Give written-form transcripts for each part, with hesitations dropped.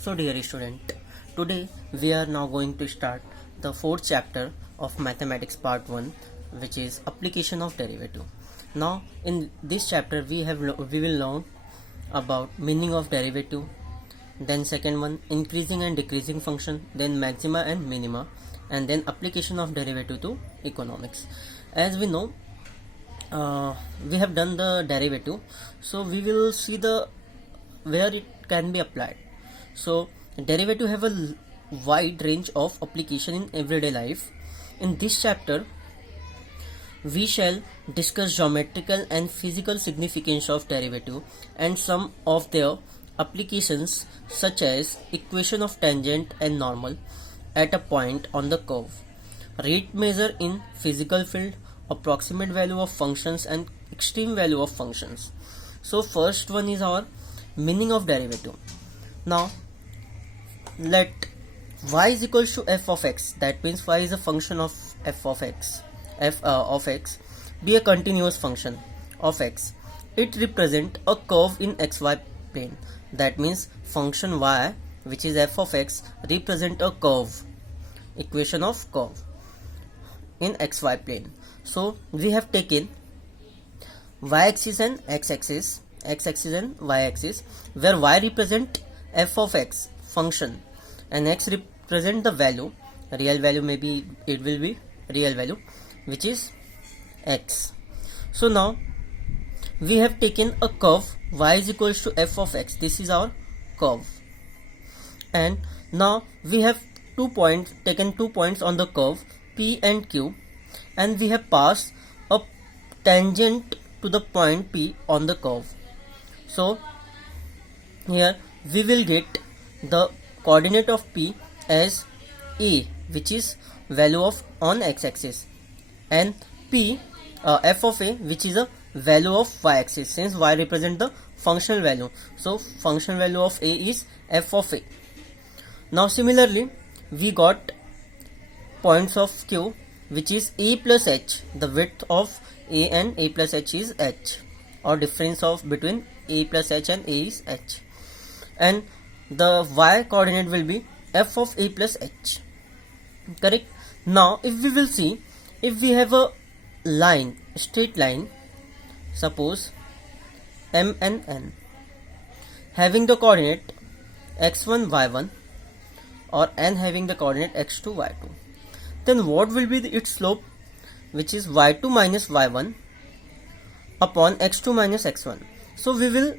So dear student, today we are now going to start the fourth chapter of mathematics part 1, which is application of derivative. Now in this chapter we will learn about meaning of derivative, then second one increasing and decreasing function, then maxima and minima, and then application of derivative to economics. As we know, we have done the derivative, so we will see the where it can be applied. So derivative have a wide range of application in everyday life. In this chapter we shall discuss geometrical and physical significance of derivative and some of their applications, such as equation of tangent and normal at a point on the curve, rate measure in physical field, approximate value of functions and extreme value of functions. So first one is our meaning of derivative. Now let y is equals to f of x, that means y is a function of f of x, of x be a continuous function of x. It represent a curve in xy plane, that means function y, which is f of x, represent a curve, equation of curve in xy plane. So we have taken y-axis and x-axis, x-axis and y-axis, where y represent f of x function and x represent the value, real value, maybe it will be real value, which is x. So now we have taken a curve y is equals to f of x, this is our curve, and now we have taken 2 points on the curve p and q, and we have passed a tangent to the point p on the curve. So here we will get the coordinate of p as a, which is value of on x-axis, and p f of a, which is a value of y-axis, since y represent the functional value, so functional value of a is f of a. Now similarly we got points of q, which is a plus h, the width of a and a plus h is h, or difference of between a plus h and a is h, and the y coordinate will be f of a plus h, correct. Now if we will see, if we have a line, straight line, suppose m and n, having the coordinate x1 y1 or n having the coordinate x2 y2, then what will be its slope, which is y2 minus y1 upon x2 minus x1. So we will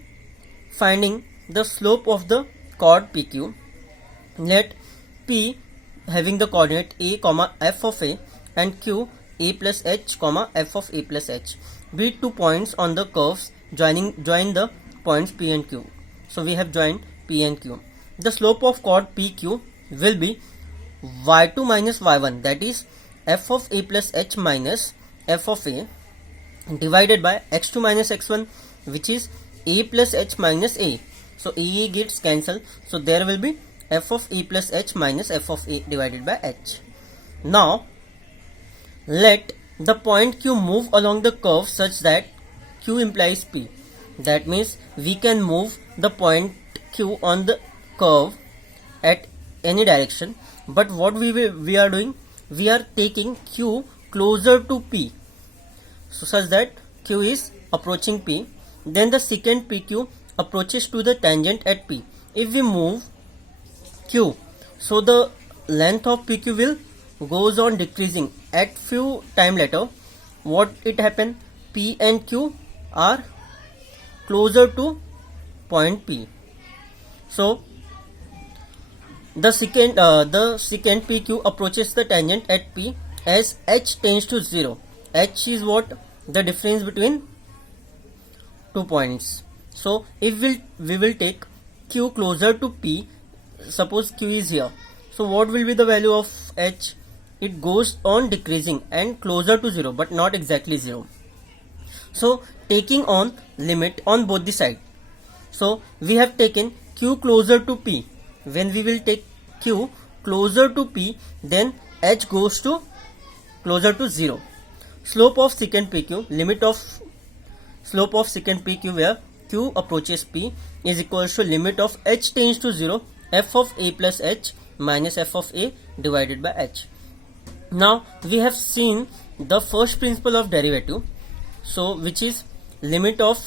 finding the slope of the chord PQ. Let P having the coordinate a comma f of a and q a plus h comma f of a plus h be 2 points on the curves join the points p and q. So we have joined p and q. The slope of chord PQ will be y2 minus y1, that is f of a plus h minus f of a, divided by x2 minus x1, which is a plus h minus a. So a gets cancelled, so there will be f of a plus h minus f of a divided by h. Now let the point q move along the curve such that q implies p, that means we can move the point q on the curve at any direction, but what we are doing, we are taking q closer to p, so such that q is approaching p, then the secant pq approaches to the tangent at p. If we move q, so the length of pq will goes on decreasing. At few time later, what it happen, p and q are closer to point p. So the secant pq approaches the tangent at p as h tends to 0. H is what? The difference between 2 points. So if we will take q closer to p, suppose q is here, so what will be the value of h? It goes on decreasing and closer to 0, but not exactly 0. So taking on limit on both the side, so we have taken q closer to p. When we will take q closer to p, then h goes to closer to 0. Slope of secant pq, limit of slope of secant pq where q approaches p is equals to limit of h tends to 0 f of a plus h minus f of a divided by h. Now we have seen the first principle of derivative, so which is limit of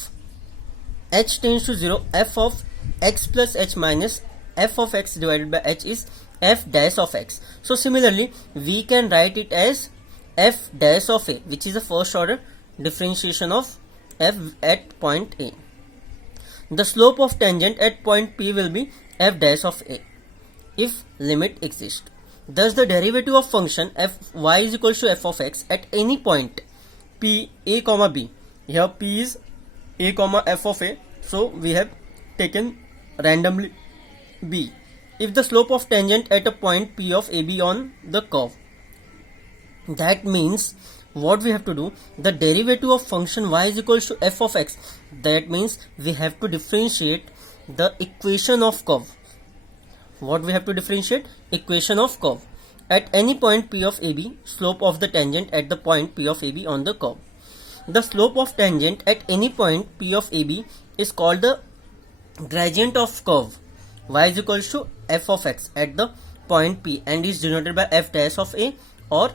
h tends to 0, f of x plus h minus f of x divided by h is f dash of x. So similarly we can write it as f dash of a, which is the first order differentiation of f at point A. The slope of tangent at point P will be f dash of a if limit exists. Thus the derivative of function f y is equal to f of x at any point P a comma b. Here P is a comma f of a, so we have taken randomly b. If the slope of tangent at a point P of AB on the curve, that means what we have to do, the derivative of function y is equal to f of x, that means we have to differentiate the equation of curve. What we have to differentiate? Equation of curve. At any point P of AB, slope of the tangent at the point P of AB on the curve. The slope of tangent at any point P of AB is called the gradient of curve y is equal to f of x at the point P and is denoted by f dash of a, or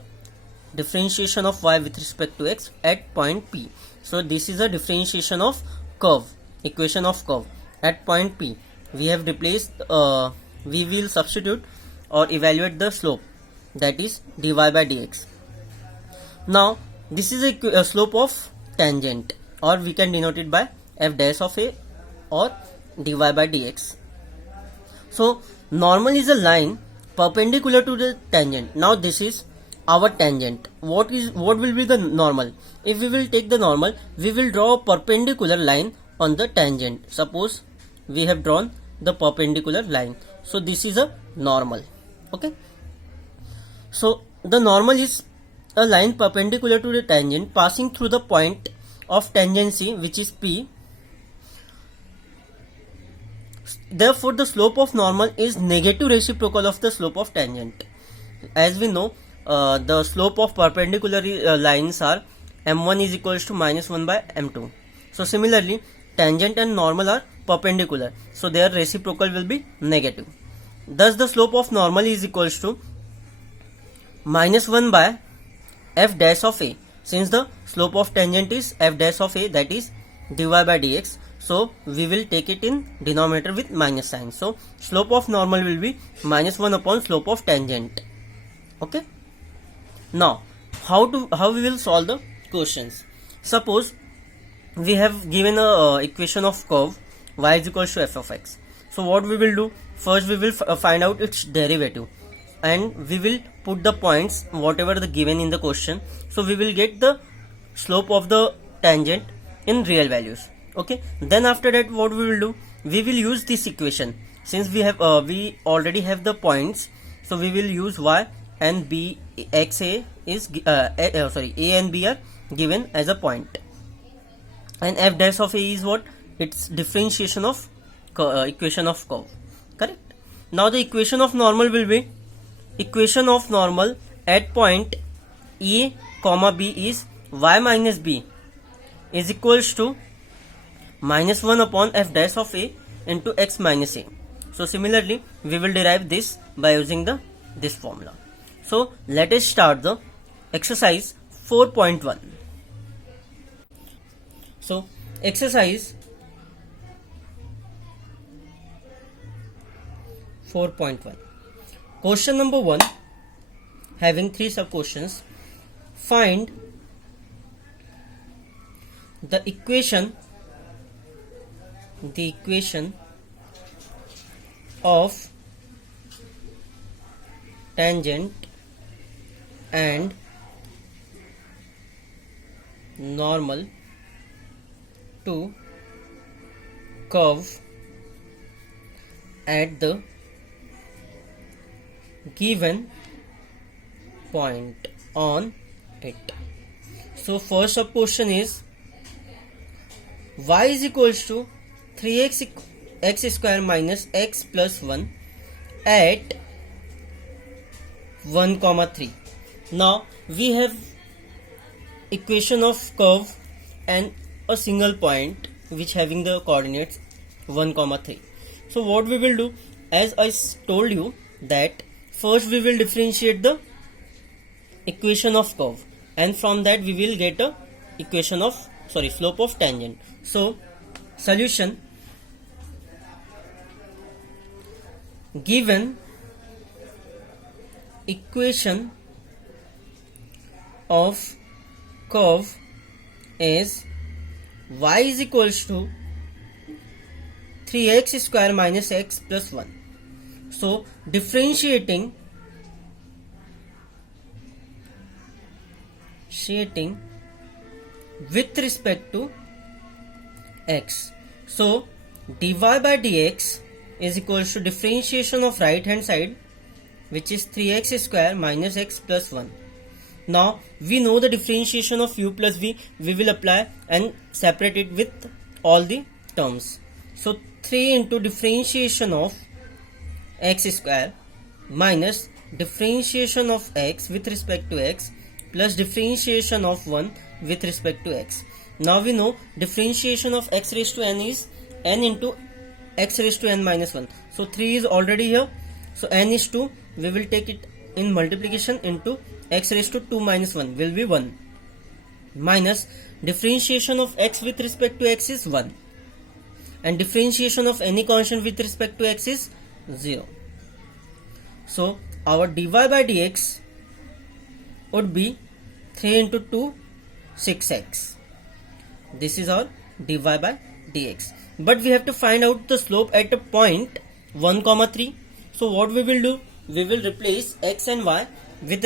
differentiation of y with respect to x at point P. So this is a differentiation of curve, equation of curve at point P. We have replaced, we will substitute or evaluate the slope, that is dy by dx. Now this is a slope of tangent, or we can denote it by f dash of a or dy by dx. So normal is a line perpendicular to the tangent. Now this is our tangent. What will be the normal? If we will take the normal, we will draw a perpendicular line on the tangent. Suppose we have drawn the perpendicular line, so this is a normal. Okay, so the normal is a line perpendicular to the tangent passing through the point of tangency, which is P. Therefore the slope of normal is negative reciprocal of the slope of tangent. As we know, the slope of perpendicular lines are m1 is equals to minus 1 by m2. So similarly tangent and normal are perpendicular, so their reciprocal will be negative. Thus the slope of normal is equals to minus 1 by f dash of a. Since the slope of tangent is f dash of a, that is dy by dx, so we will take it in denominator with minus sign. So slope of normal will be minus 1 upon slope of tangent. Okay. Now how we will solve the questions? Suppose we have given a equation of curve y is equal to f of x. So what we will do? First we will find out its derivative, and we will put the points whatever the given in the question. So we will get the slope of the tangent in real values. Okay. Then after that what we will do? We will use this equation. Since we have we already have the points, so we will use y and b. X a is a and b are given as a point, and f dash of a is what? It's differentiation of equation of curve. Correct. Now the equation of normal will be, equation of normal at point a comma b is y minus b is equals to minus 1 upon f dash of a into x minus a. So similarly we will derive this by using this formula. So let us start the exercise 4.1. So exercise 4.1. Question number 1, having 3 sub questions. Find the equation of tangent and normal to curve at the given point on it. So first sub question is y is equals to 3x x square minus x plus 1 at 1 comma 3. Now we have equation of curve and a single point which having the coordinates 1 comma 3. So what we will do, as I told you that first we will differentiate the equation of curve, and from that we will get a equation of slope of tangent. So solution: given equation of curve is y is equals to 3x square minus x plus 1. So differentiating with respect to x. So dy by dx is equals to differentiation of right hand side, which is 3x square minus x plus 1. Now we know the differentiation of u plus v. We will apply and separate it with all the terms. So 3 into differentiation of x square minus differentiation of x with respect to x plus differentiation of 1 with respect to x. Now we know differentiation of x raised to n is n into x raised to n minus 1. So 3 is already here. So n is 2. We will take it in multiplication into x raised to 2 minus 1 will be 1. Minus differentiation of x with respect to x is 1. And differentiation of any constant with respect to x is 0. So our dy by dx would be 3 into 2, 6x. This is our dy by dx. But we have to find out the slope at a point 1, 3. So what we will do? We will replace x and y with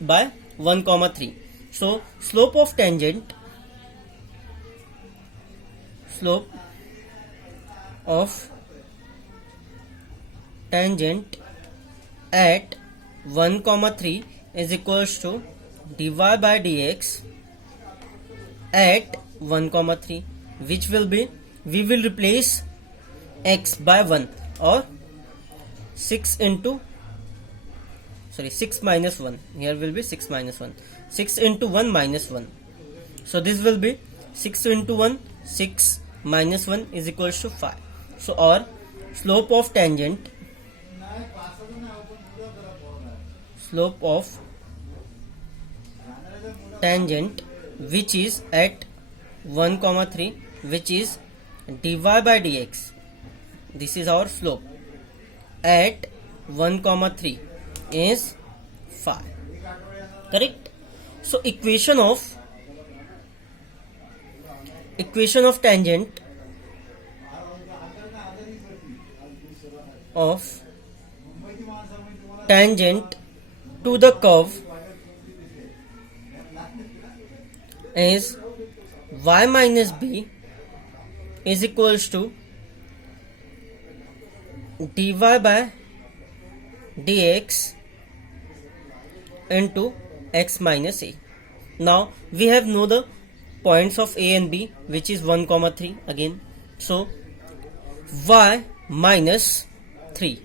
by 1, 3. So slope of tangent at 1, 3 is equals to dy by dx at 1, 3, which will be, we will replace x by 1 or 6 minus 1. Here will be 6 minus 1. 6 into 1 minus 1. So this will be 6 into 1, 6 minus 1 is equals to 5. So our slope of tangent which is at 1, 3, which is dy by dx. This is our slope at 1, 3 is 5. Correct? So equation of tangent to the curve is y minus b is equals to dy by dx into x minus a. Now we have know the points of a and b, which is 1, 3 again. So y minus 3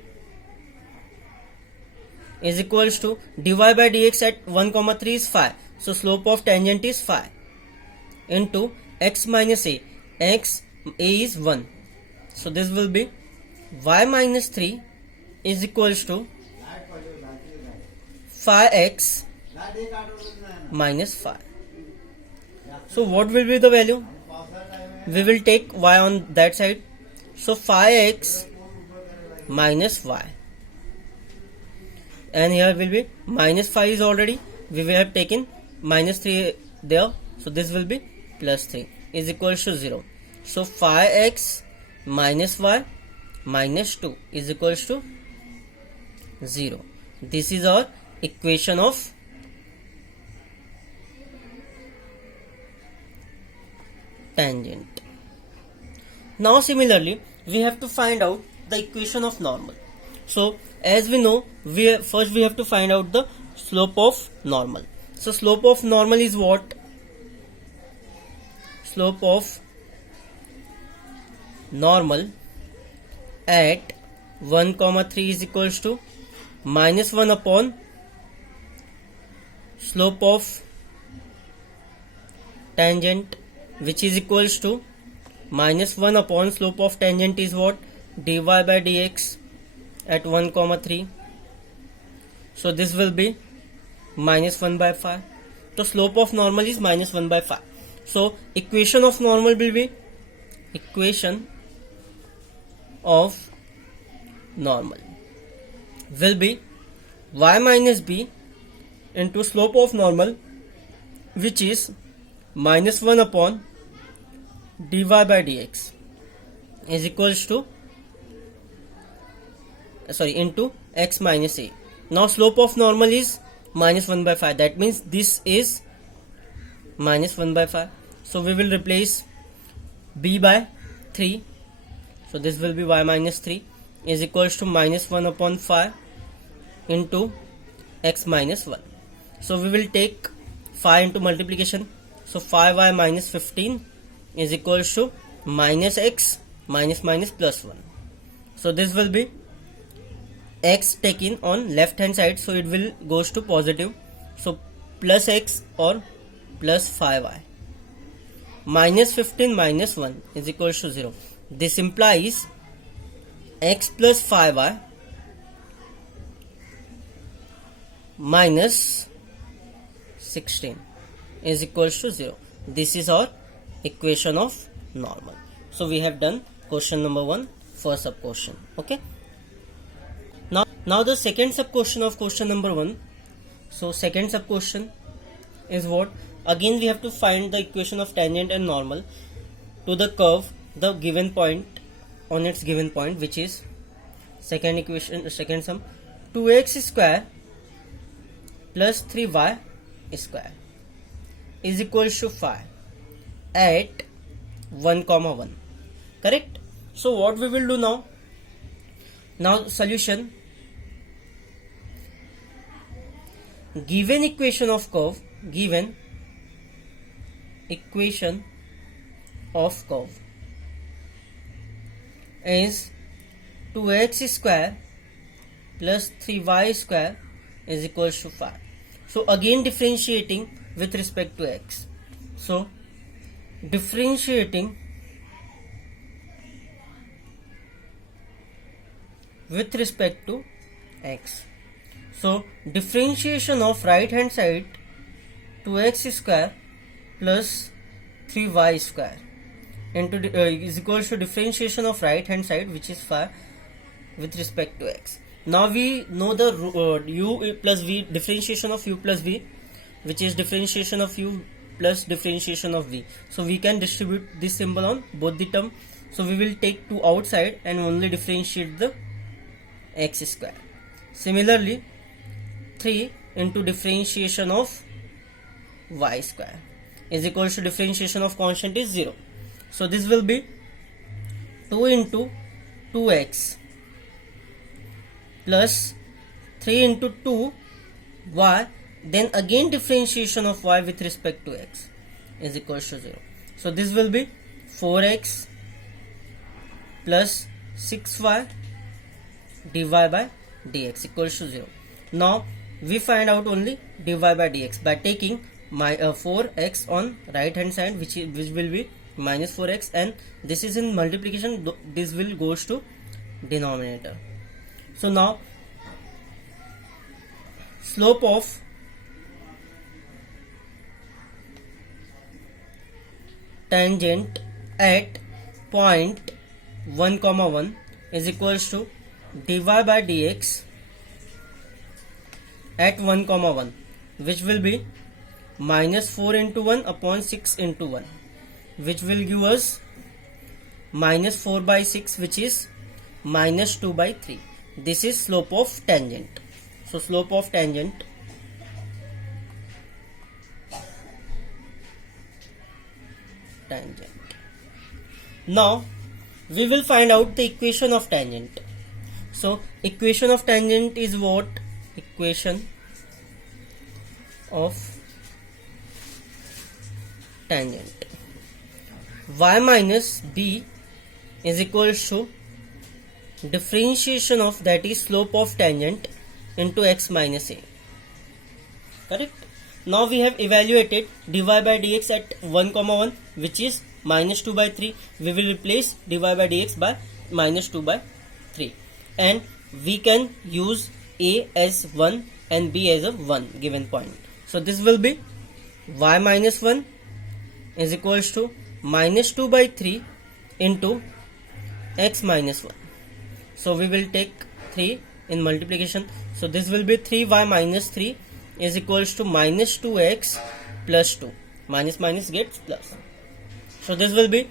is equals to dy by dx at 1, 3 is 5. So slope of tangent is 5 into x minus a. A is 1. So this will be y minus 3 is equals to 5x minus 5. So what will be the value? We will take y on that side. So 5x minus y. And here will be minus 5 is already. We will have taken minus 3 there. So this will be plus 3 is equals to 0. So 5x minus y minus 2 is equals to 0. This is our equation of tangent. Now similarly we have to find out the equation of normal. So as we know, first we have to find out the slope of normal. So slope of normal is what? Slope of normal at 1, 3 is equals to minus 1 upon slope of tangent, which is equals to minus 1 upon slope of tangent is what? Dy by dx at 1 comma 3. So this will be minus 1 by 5. So slope of normal is minus 1 by 5. So equation of normal will be equation of normal will be y minus b into slope of normal, which is minus 1 upon dy by dx is equals to into x minus a. Now slope of normal is minus 1 by 5. That means this is minus 1 by 5. So we will replace b by 3. So this will be y minus 3 is equals to minus 1 upon 5 into x minus 1. So we will take 5 into multiplication. So 5y minus 15 is equals to minus x minus minus plus 1. So this will be x taken on left hand side, so it will goes to positive. So plus x or plus 5y. Minus 15 minus 1 is equals to 0. This implies x plus 5y minus 16 is equals to 0. This is our equation of normal. So we have done question number 1, first sub question. Okay. Now the second sub question of question number 1. So second sub question is what? Again we have to find the equation of tangent and normal to the curve, the given point on its given point, which is second equation, second sum, 2x square plus 3y square is equals to 5 at 1 comma 1. Correct? So what we will do now? Now solution. Given equation of curve, given equation of curve is 2x square plus 3y square is equals to 5. So again differentiating with respect to x. So differentiating with respect to x. So differentiation of right hand side 2x square plus 3y square into is equals to differentiation of right hand side, which is 5 with respect to x. Now we know the u plus v, differentiation of u plus v, which is differentiation of u plus differentiation of v. So we can distribute this symbol on both the term. So we will take 2 outside and only differentiate the x square. Similarly 3 into differentiation of y square is equals to differentiation of constant is 0. So this will be 2 into 2x plus 3 into 2y, then again differentiation of y with respect to x is equals to 0. So this will be 4x plus 6y dy by dx equals to 0. Now we find out only dy by dx by taking my 4x on right hand side, which will be minus 4x, and this is in multiplication, this will goes to denominator. So now slope of tangent at point 1 comma 1 is equals to dy by dx at 1 comma 1, which will be minus 4 into 1 upon 6 into 1, which will give us minus 4 by 6, which is minus 2 by 3. This is slope of tangent. So slope of tangent Now we will find out the equation of tangent. So equation of tangent is what? Equation of tangent. Y minus b is equals to differentiation of, that is slope of tangent, into x minus a. Correct? Now we have evaluated dy by dx at 1 comma 1, which is minus 2 by 3. We will replace dy by dx by minus 2 by 3. And we can use A as 1 and B as a 1 given point. So this will be y minus 1 is equals to minus 2 by 3 into x minus 1. So we will take 3 in multiplication. So this will be 3y minus 3 is equals to minus 2x plus 2. Minus minus gets plus. So this will be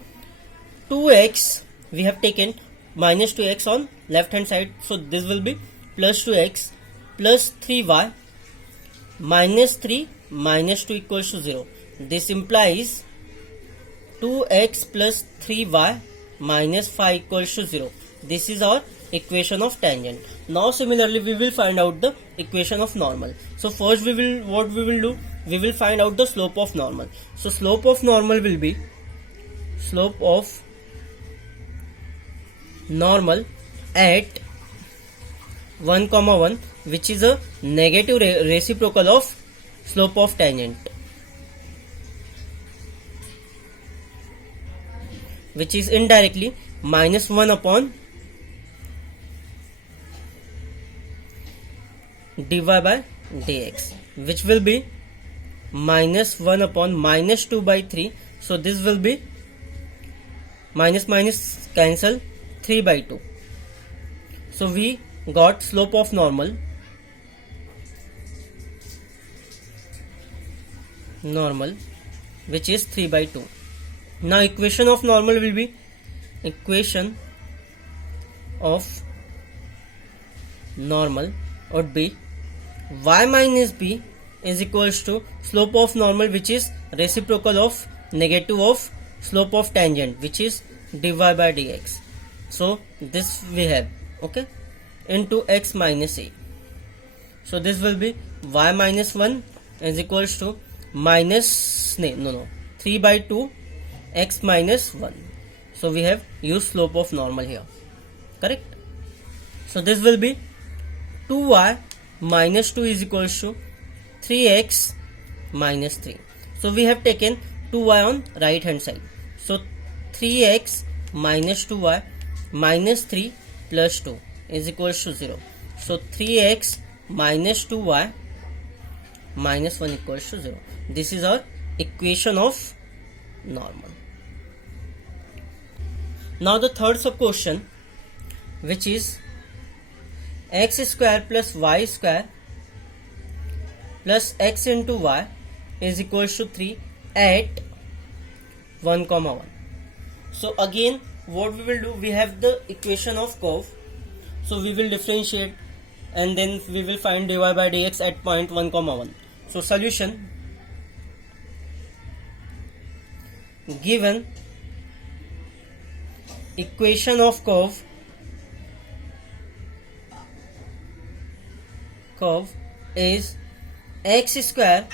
2x. We have taken minus 2x on left hand side. So this will be plus 2x plus 3y minus 3 minus 2 equals to 0. This implies 2x plus 3y minus 5 equals to 0. This is our equation of tangent. Now similarly we will find out the equation of normal. So first what we will do, we will find out the slope of normal. So slope of normal will be slope of normal at 1 comma 1, which is a negative reciprocal of slope of tangent, which is indirectly minus 1 upon dy by dx, which will be minus 1 upon minus 2 by 3. So this will be minus minus cancel 3 by 2. So we got slope of normal which is 3 by 2. Now equation of normal will be equation of normal would be y minus b is equals to slope of normal, which is reciprocal of negative of slope of tangent, which is dy by dx. So this we have, okay, into x minus a. So this will be y minus 1 is equals to minus 3 by 2 x minus 1. So we have used slope of normal here, correct? So this will be 2y minus 2 is equals to 3x minus 3. So we have taken 2y on right hand side. So 3x minus 2y minus 3 plus 2 is equals to 0. So 3x minus 2y minus 1 equals to 0. This is our equation of normal. Now the third sub question, which is x square plus y square plus x into y is equals to 3 at 1 comma 1. So again what we will do, we have the equation of curve. So we will differentiate and then we will find dy by dx at point 1 comma 1. So solution, given equation of curve is x square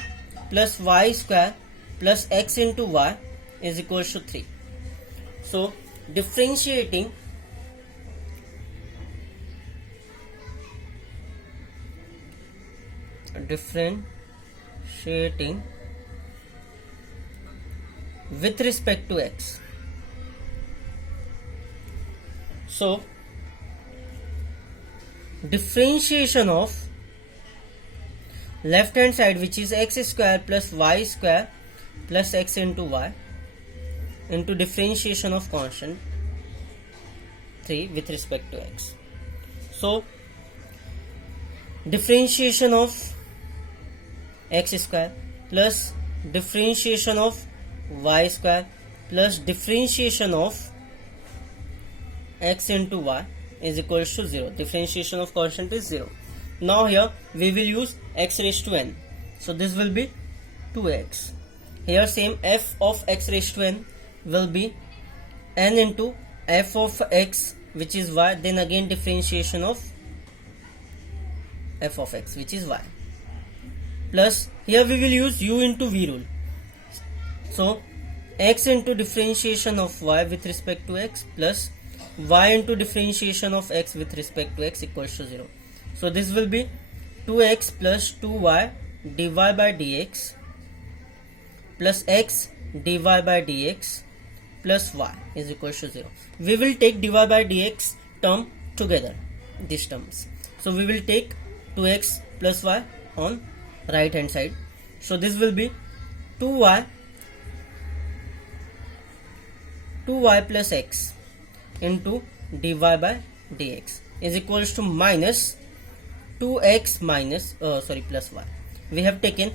plus y square plus x into y is equals to 3. So differentiating with respect to x. So differentiation of left hand side, which is x square plus y square plus x into y, into differentiation of constant 3 with respect to x. So differentiation of x square plus differentiation of y square plus differentiation of x into y is equals to 0. Differentiation of constant is 0. Now here we will use x raised to n. So this will be 2x. Here same f of x raised to n will be n into f of x, which is y, then again differentiation of f of x, which is y, plus here we will use u into v rule. So x into differentiation of y with respect to x plus y into differentiation of x with respect to x equals to 0. So this will be 2x plus 2y dy by dx plus x dy by dx plus y is equals to 0. We will take dy by dx term together. these terms. So we will take 2x plus y on right hand side. So this will be 2y plus x into dy by dx is equals to minus 2x minus plus y. We have taken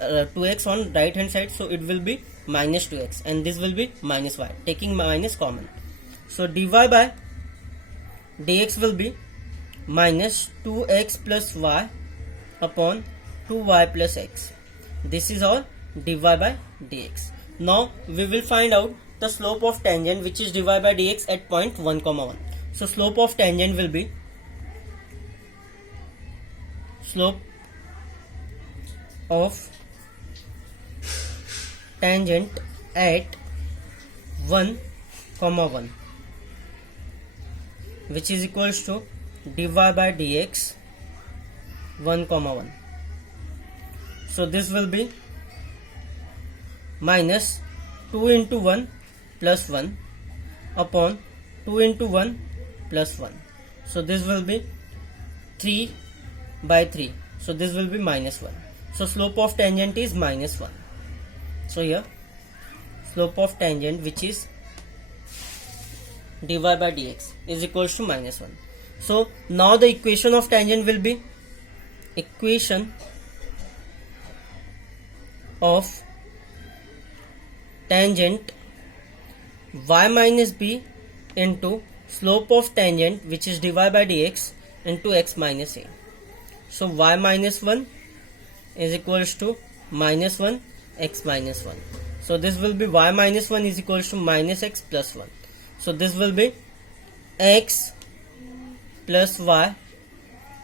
2x on right hand side, so it will be minus 2x, and this will be minus y, taking minus common. So dy by dx will be minus 2x plus y upon 2y plus x. This is our dy by dx. Now we will find out the slope of tangent, which is dy by dx at point 1, 1. So slope of tangent will be slope of tangent at 1, 1, which is equals to dy by dx 1, 1. So this will be minus 2 into 1 plus 1 upon 2 into 1 plus 1. So this will be 3 by 3. So this will be minus 1. So slope of tangent is minus 1. So here slope of tangent, which is dy by dx, is equals to minus 1. So now the equation of tangent will be equation of tangent y minus b into slope of tangent, which is dy by dx, into x minus a. So y minus 1 is equals to minus 1 x minus 1. So this will be y minus 1 is equals to minus x plus 1. So this will be x plus y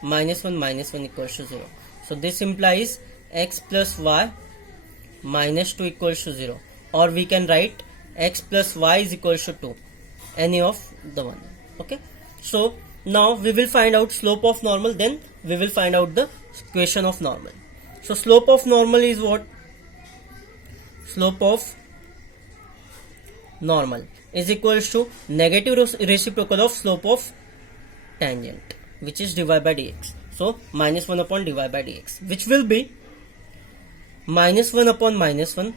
minus 1 equals to 0. So this implies x plus y minus 2 equals to 0, or we can write x plus y is equals to 2, any of the one. Okay, so now we will find out slope of normal, then we will find out the equation of normal. So slope of normal is what? Slope of normal is equals to negative reciprocal of slope of tangent, which is dy by dx. So minus 1 upon dy by dx, which will be minus 1 upon minus 1,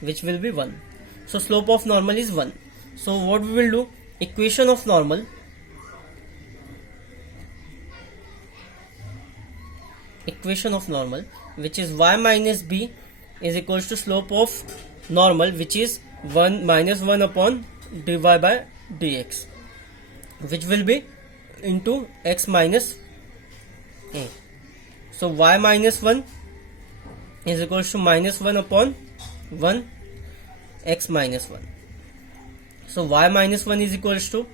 which will be 1. So slope of normal is 1. So what we will do? Equation of normal which is y minus b is equals to slope of normal, which is 1 minus 1 upon dy by dx, which will be into x minus a. So y minus 1 is equals to minus 1 upon 1 x minus 1. So y minus 1 is equals to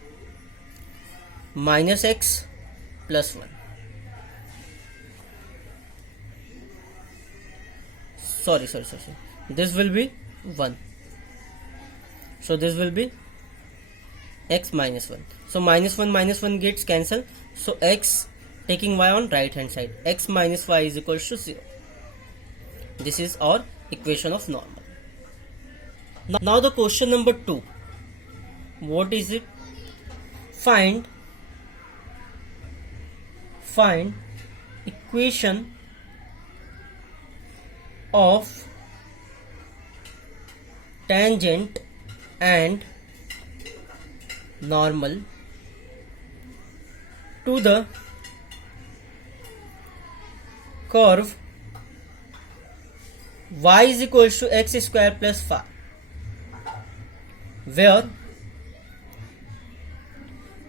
minus x plus 1. Sorry. This will be 1. So this will be x minus 1. So minus 1 gets cancelled. So x taking y on right hand side, x minus y is equals to 0. This is our equation of normal. Now the question number 2. What is it? Find equation of tangent and normal to the curve y is equals to x square plus phi, where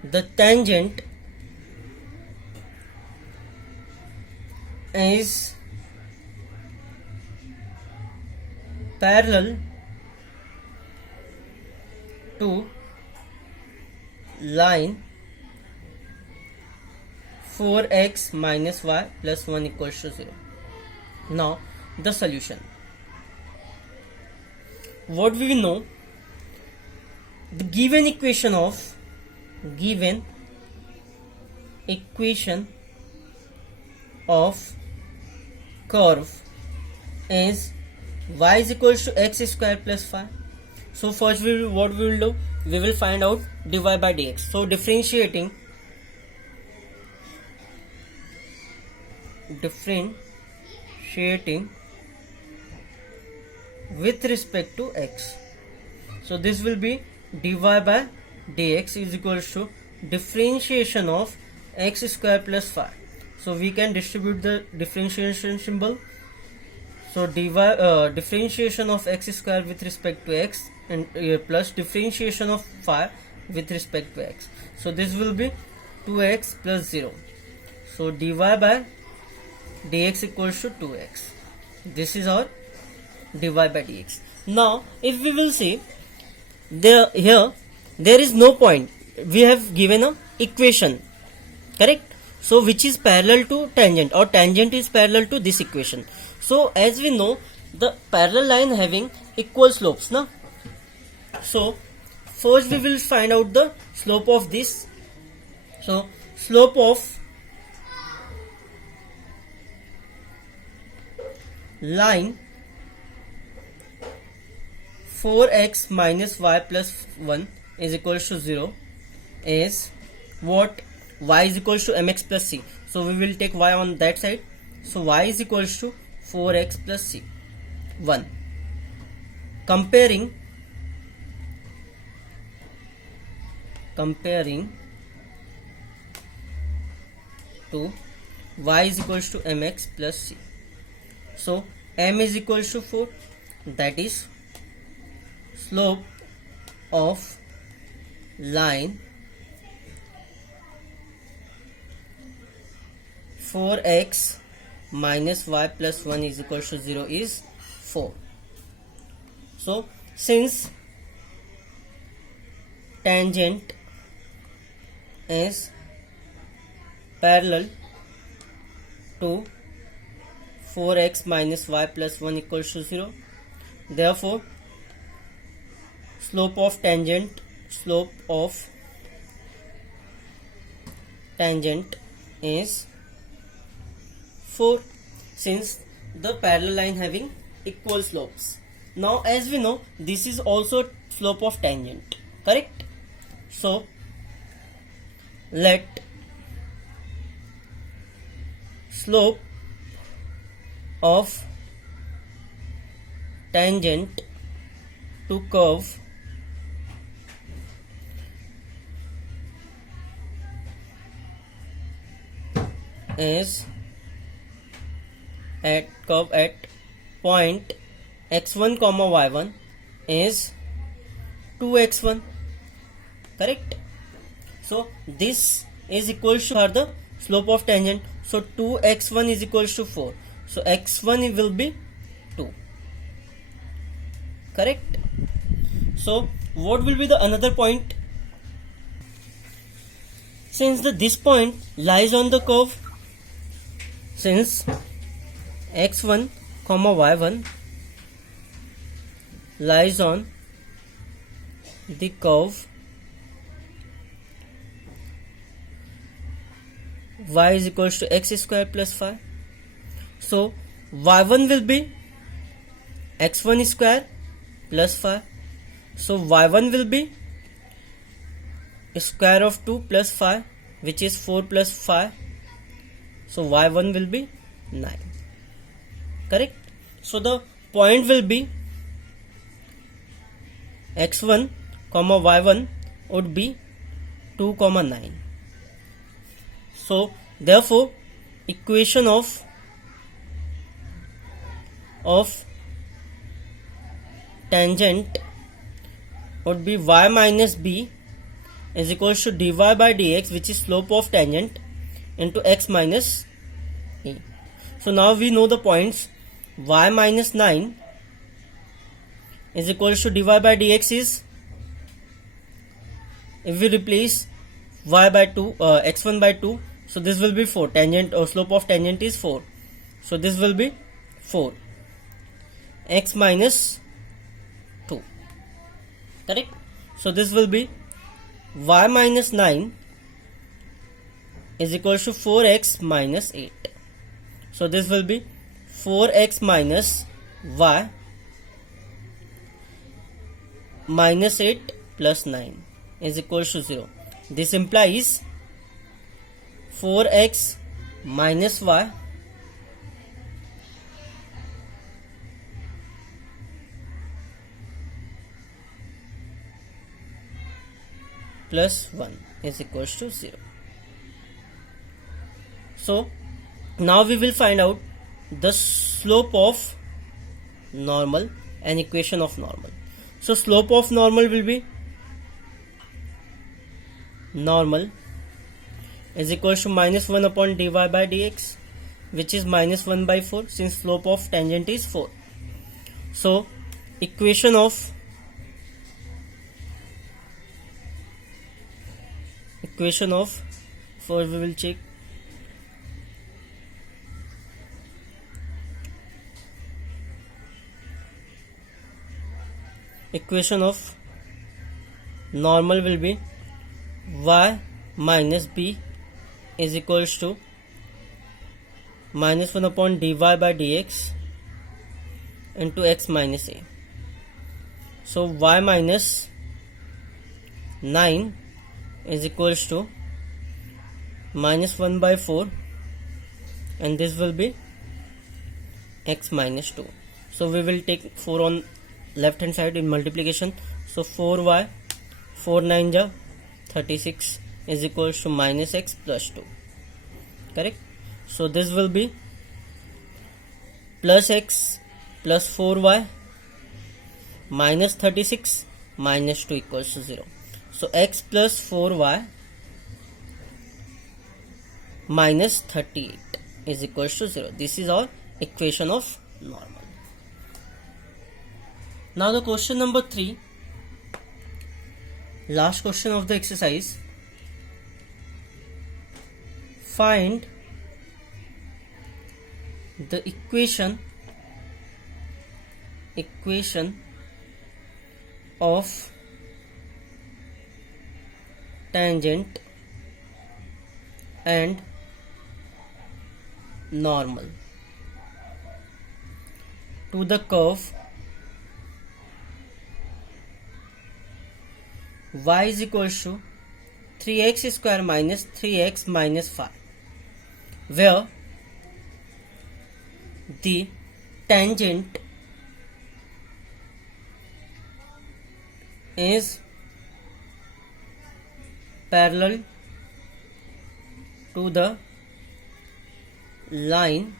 the tangent is parallel to line 4x minus y plus 1 equals to 0. Now the solution. What we know? The given equation of curve is y is equals to x square plus phi. So first what we will do? We will find out dy by dx. So differentiating differentiating with respect to x. So this will be dy by dx is equals to differentiation of x square plus 5. So we can distribute the differentiation symbol. So differentiation of x square with respect to x and plus differentiation of 5 with respect to x. So this will be 2x plus 0. So dy by dx equals to 2x. This is our dy by dx. Now if we will see here there is no point, we have given a equation, correct? So which is parallel to tangent, or tangent is parallel to this equation. So as we know, the parallel line having equal slopes, na? So first we will find out the slope of this. So slope of line 4x minus y plus 1 is equals to 0 is what? Y is equals to mx plus c. So we will take y on that side. So y is equals to 4x plus c 1. Comparing to y is equals to mx plus c. So m is equals to 4, that is slope of line 4x minus y plus 1 is equals to 0 is 4. So since tangent is parallel to 4x minus y plus 1 equals to 0, therefore slope of tangent is 4, since the parallel line having equal slopes. Now as we know, this is also slope of tangent, correct? So let slope of tangent to curve is at point x1 comma y1 is 2x1, correct? So this is equals to the slope of tangent. So 2x1 is equals to 4. So x1 will be 2, correct? So what will be the another point? Since this point lies on the curve, since x1 comma y1 lies on the curve y is equals to x square plus 5. So y1 will be x1 square plus 5. So y1 will be square of 2 plus 5, which is 4 plus 5. So y1 will be 9, correct? So the point will be x1 comma y1 would be 2 comma 9. So therefore equation of tangent would be y minus b is equals to dy by dx, which is slope of tangent, into x minus e. So now we know the points. Y minus 9 is equals to dy by dx is, if we replace y by 2, x1 by 2, so this will be 4. Tangent or slope of tangent is 4. So this will be 4 x minus 2, correct? So this will be y minus 9 is equals to 4x minus 8. So this will be 4x minus y minus 8 plus 9 is equals to 0. This implies 4x minus y plus 1 is equals to 0. So now we will find out the slope of normal and equation of normal. So slope of normal will be normal is equals to minus 1 upon dy by dx, which is minus 1 by 4, since slope of tangent is 4. So equation of for we will check equation of normal will be y minus b is equals to minus 1 upon dy by dx into x minus a. So y minus 9 is equals to minus 1 by 4, and this will be x minus 2. So we will take 4 on left hand side in multiplication. So 4y 4 9 ja 36 is equals to minus x plus 2. Correct? So this will be plus x plus 4y minus 36 minus 2 equals to 0. So x plus 4y minus 38 is equals to 0. This is our equation of normal. Now the question number 3, last question of the exercise. Find the equation of tangent and normal to the curve y is equals to 3x square minus 3x minus 5, where the tangent is parallel to the line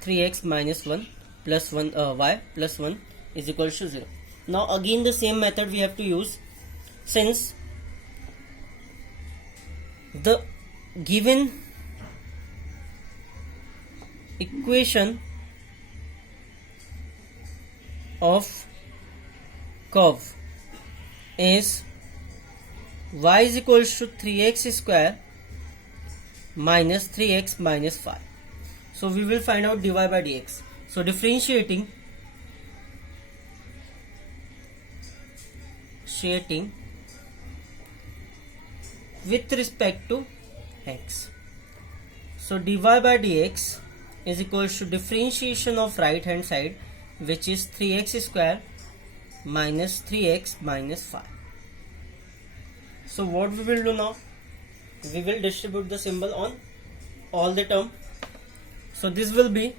3x minus 1 plus 1 y plus 1 is equals to 0. Now again the same method we have to use, since the given equation of curve is y is equals to 3x square minus 3x minus 5. So we will find out dy by dx. So differentiating with respect to x. So dy by dx is equals to differentiation of right hand side, which is 3x square minus 3x minus 5. So what we will do now, we will distribute the symbol on all the term. So this will be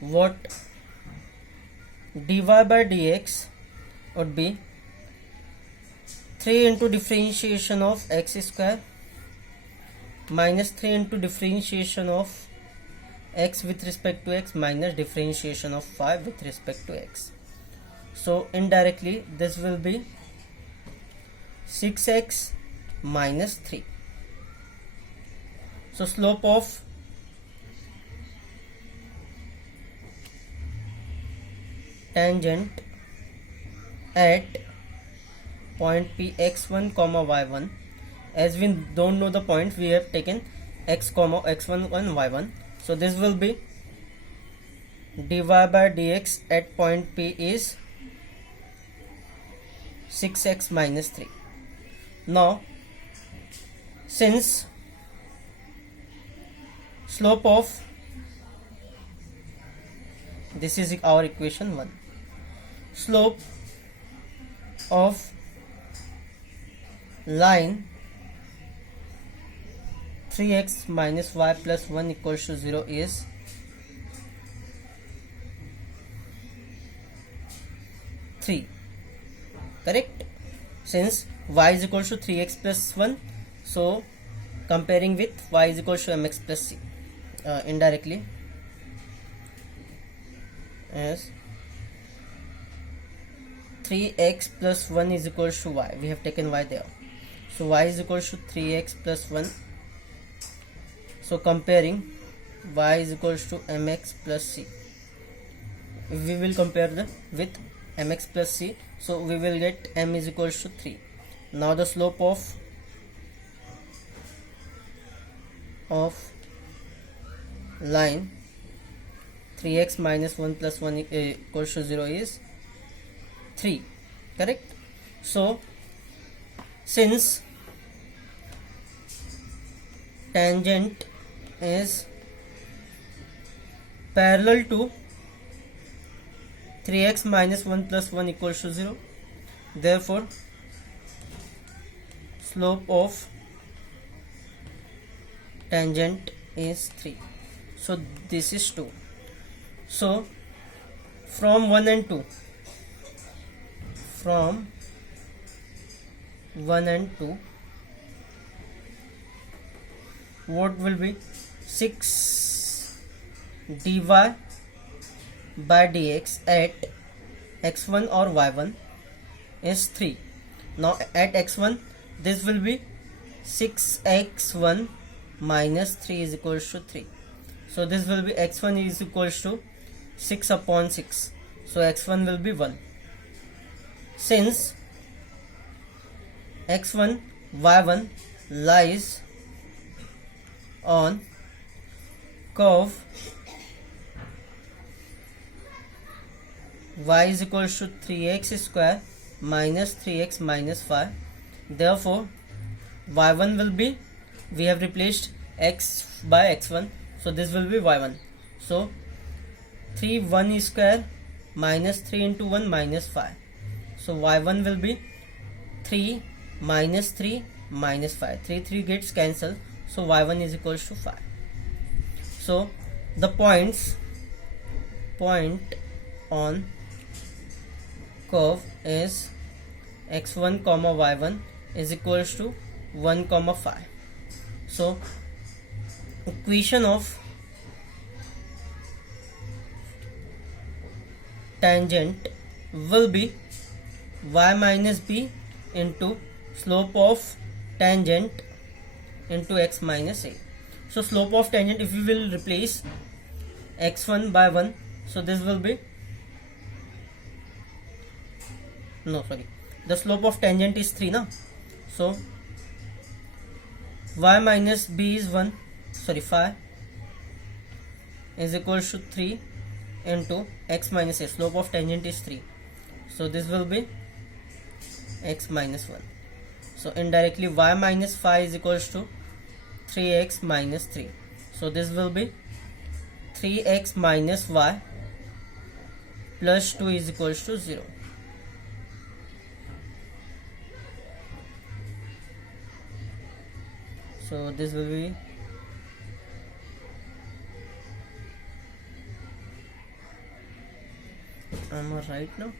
what dy by dx would be 3 into differentiation of x square minus 3 into differentiation of x with respect to x minus differentiation of 5 with respect to x. So indirectly this will be 6x minus 3. So slope of tangent at point P x1 comma y1, as we don't know the point, we have taken x comma x1 and y1. So this will be dy by dx at point P is 6x minus 3. Now since slope of, this is our equation 1, slope of line 3x minus y plus 1 equals to 0 is 3. Correct? since y is equal to 3x plus 1, so comparing with y is equal to mx plus c, indirectly as 3x plus 1 is equal to y. We have taken y there, so y is equal to 3x plus 1. So comparing y is equal to mx plus c, we will compare with mx plus c, so we will get m is equal to 3. Now the slope of line 3x minus 1 plus 1 equals to 0 is 3, correct? So since tangent is parallel to 3x minus 1 plus 1 equals to 0, therefore slope of tangent is 3. So this is 2. So from 1 and 2, what will be 6 dy by dx at x1 or y1 is 3. Now at x1 this will be 6x1 minus 3 is equal to 3. So this will be x1 is equal to 6 upon 6. So x1 will be 1. Since x1 y1 lies on curve y is equal to 3x square minus 3x minus 5, therefore y1 will be, we have replaced x by x1, so this will be y1. So 3 1 square minus 3 into 1 minus 5, so y1 will be 3 minus 3 minus 5, 3 gets cancelled, so y1 is equal to 5. So the point on curve is x1 comma y1 is equal to 1 comma 5. So equation of tangent will be y minus b into slope of tangent into x minus a. So slope of tangent, if we will replace x1 by 1, so this will be, no sorry, the slope of tangent is 3 now, so y minus b is 1, sorry 5 is equal to 3 into x minus a, slope of tangent is 3, so this will be x minus 1. So indirectly y minus 5 is equal to 3x minus 3, so this will be 3x minus y plus 2 is equal to 0. So this will be am I right now?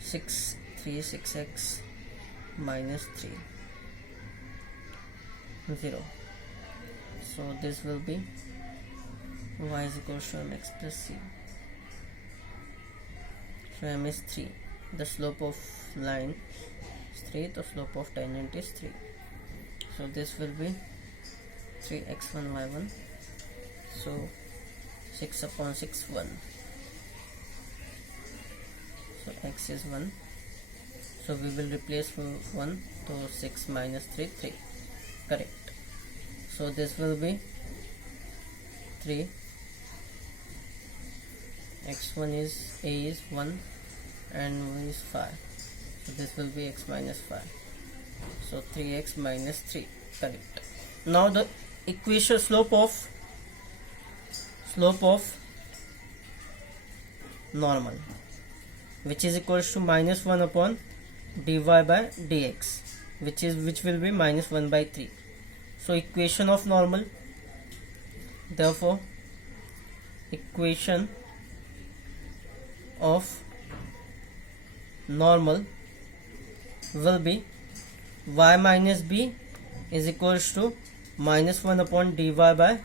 6x minus 3 0. So this will be y is equal to mx plus c. So m is 3. The slope of line is 3. The slope of tangent is 3. So this will be 3x1 y1. So 6 upon 6 1. So x is 1. So we will replace 1. So 6 minus 3 3. Correct. So this will be 3. x1 is a is 1 and 1 is 5. So this will be x minus 5. So 3x minus 3. Correct. Now the equation slope of normal, which is equal to minus 1 upon dy by dx, which will be minus 1 by 3. So equation of normal, therefore equation of normal will be y minus b is equals to minus 1 upon dy by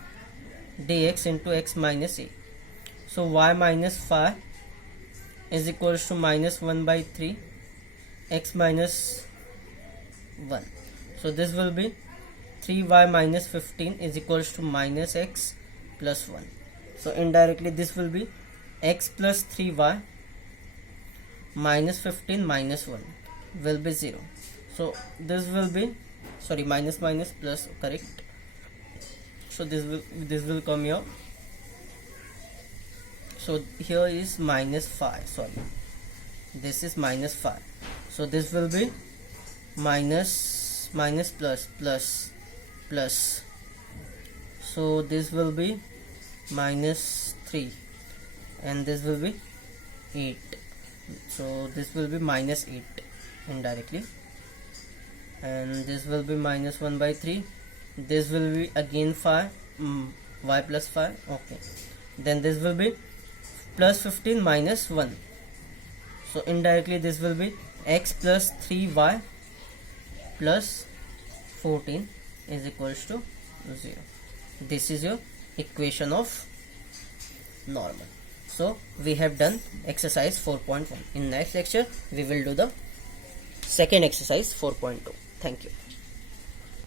dx into x minus a. So y minus 5 is equals to minus 1 by 3 x minus 1. So this will be 3y minus 15 is equals to minus x plus 1. So indirectly this will be x plus 3y minus 15 minus 1 will be 0. So this will be, sorry, minus minus plus, correct. So this will come here. So here is minus 5, sorry, this is minus 5. So this will be minus minus plus plus plus. So this will be minus 3 and this will be 8. So this will be minus 8 indirectly, and this will be minus 1 by 3. This will be again 5, y plus 5. Okay, then this will be plus 15 minus 1. So indirectly this will be x plus 3y plus 14 is equals to 0. This is your equation of normal. So we have done exercise 4.1. In next lecture we will do the second exercise 4.2. Thank you.